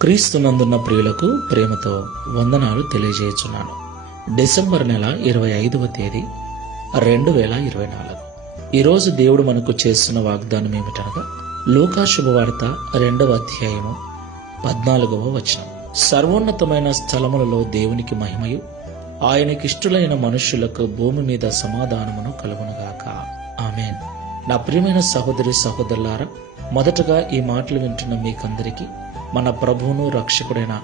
క్రీస్తునందున్న ప్రియులకు ప్రేమతో వందనాలు తెలియజేయుచున్నాను. డిసెంబర్ నెల 25వ తేదీ 2024. ఈరోజు దేవుడు మనకు చేస్తున్న వాగ్దానం ఏమిటనగా లూకా శుభవార్త 2వ అధ్యాయము 14వ వచనం. సర్వోన్నతమైన స్థలములలో దేవునికి మహిమయు, ఆయనకిష్టులైన మనుష్యులకు భూమి మీద సమాధానమును కలుగునుగాక. ఆమేన్. నా ప్రియమైన సహోదరి సహోదరులారా, మొదటగా ఈ మాటలు వింటున్న మీకందరికీ మన ప్రభువును రక్షకుడైన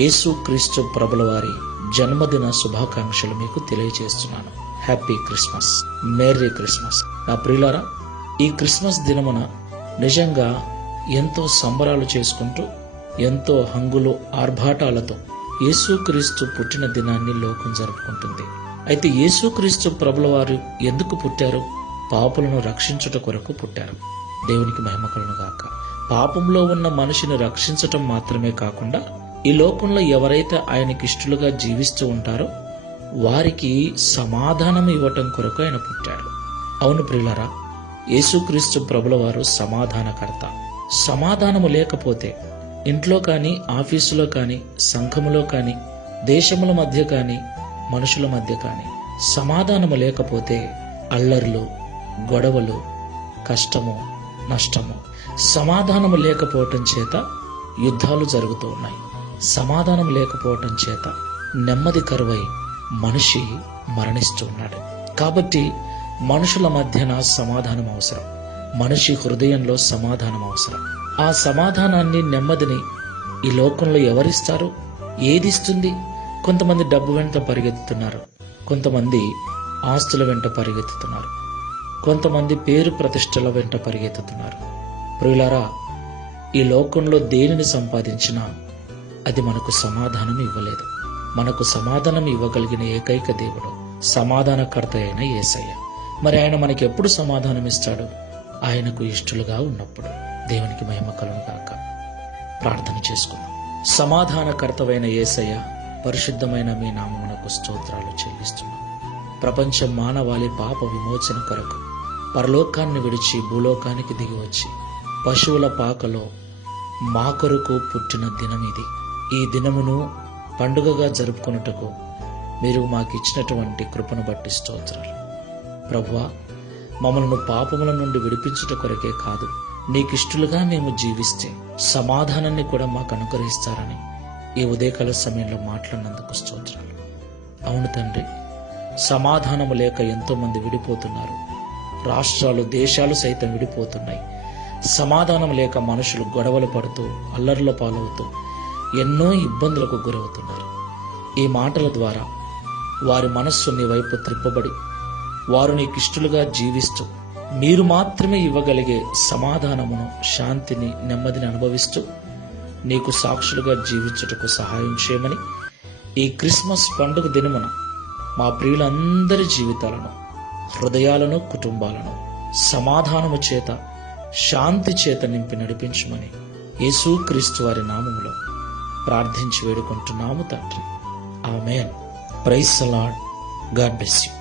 యేసు క్రీస్తు ప్రభుల వారి జన్మదిన శుభాకాంక్షలు మీకు తెలియజేస్తున్నాను. Happy Christmas, merry Christmas. నా ప్రియులారా, ఈ క్రిస్మస్ దినమున నిజంగా ఎంతో సంబరాలు చేసుకుంటూ ఎంతో హంగులు ఆర్భాటాలతో యేసుక్రీస్తు పుట్టిన దినాన్ని లోకం జరుపుకుంటుంది. అయితే యేసుక్రీస్తు ప్రభుల వారు ఎందుకు పుట్టారు? పాపులను రక్షించుట కొరకు పుట్టారు. దేవునికి మహిమ కలుగును గాక. పాపంలో ఉన్న మనిషిని రక్షించటం మాత్రమే కాకుండా ఈ లోకంలో ఎవరైతే ఆయనకి ఇష్టలుగా జీవిస్తూ ఉంటారో వారికి సమాధానం ఇవ్వటం కొరకు ఆయన పుట్టాడు. అవును ప్రియులారా, యేసుక్రీస్తు ప్రభుల వారు సమాధానకర్త. సమాధానము లేకపోతే ఇంట్లో కానీ, ఆఫీసులో కానీ, సంఘములో కానీ, దేశముల మధ్య కానీ, మనుషుల మధ్య కానీ సమాధానము లేకపోతే అల్లర్లు, గొడవలు, కష్టము, నష్టము. సమాధానము లేకపోవటం చేత యుద్ధాలు జరుగుతూ ఉన్నాయి. సమాధానం లేకపోవటం చేత నెమ్మది కరువై మనిషి మరణిస్తూ ఉన్నాడు. కాబట్టి మనుషుల మధ్యన సమాధానం అవసరం. మనిషి హృదయంలో సమాధానం అవసరం. ఆ సమాధానాన్ని, నెమ్మదిని ఈ లోకంలో ఎవరిస్తారు? ఏదిస్తుంది? కొంతమంది డబ్బు వెంట పరిగెత్తుతున్నారు, కొంతమంది ఆస్తుల వెంట పరిగెత్తుతున్నారు, కొంతమంది పేరు ప్రతిష్టల వెంట పరిగెత్తుతున్నారు. ప్రియులారా, ఈ లోకంలో దేనిని సంపాదించినా అది మనకు సమాధానం ఇవ్వలేదు. మనకు సమాధానం ఇవ్వగలిగిన ఏకైక దేవుడు సమాధానకర్త అయిన యేసయ్య. మరి ఆయన మనకి ఎప్పుడు సమాధానం ఇస్తాడు? ఆయనకు ఇష్టలుగా ఉన్నప్పుడు. దేవునికి మహిమ కలుగును గాక. ప్రార్థన చేసుకుందాం. సమాధానకర్తవైన యేసయ్య, పరిశుద్ధమైన మీ నామమునకు స్తోత్రాలు చెల్లిస్తున్నాం. ప్రపంచ మానవాళి పాప విమోచన కొరకు పరలోకాన్ని విడిచి భూలోకానికి దిగి వచ్చి పశువుల పాకలో మా కొరకు పుట్టిన దినం ఇది. ఈ దినమును పండుగగా జరుపుకొనుటకు మీరు మాకిచ్చినటువంటి కృపను బట్టి స్తోత్రాలు. ప్రభువా, మమ్మల్ని పాపముల నుండి విడిపించుట కొరకే కాదు, నీకిష్టులుగా మేము జీవిస్తే సమాధానాన్ని కూడా మాకు అనుగ్రహిస్తారని ఈ ఉదయకాల సమయంలో మాట్లాడినందుకు స్తోత్రాలు. అవును తండ్రి, సమాధానము లేక ఎంతో మంది విడిపోతున్నారు. రాష్ట్రాలు, దేశాలు సైతం విడిపోతున్నాయి. సమాధానం లేక మనుషులు గొడవలు పడుతూ, అల్లర్ల పాలవుతూ ఎన్నో ఇబ్బందులకు గురవుతున్నారు. ఈ మాటల ద్వారా వారి మనస్సు నీ వైపు త్రిప్పబడి వారు నీకిష్టులుగా జీవిస్తూ మీరు మాత్రమే ఇవ్వగలిగే సమాధానమును, శాంతిని, నెమ్మదిని అనుభవిస్తూ నీకు సాక్షులుగా జీవించుటకు సహాయం చేయమని ఈ క్రిస్మస్ పండుగ దినమున మా ప్రియులందరి జీవితాలను, హృదయాలను, కుటుంబాలను సమాధానము చేత, శాంతి చేత నింపి నడిపించమని యేసుక్రీస్తు వారి నామములో ప్రార్థించి వేడుకుంటున్నాము తండ్రి. Amen. Praise the Lord. God bless you.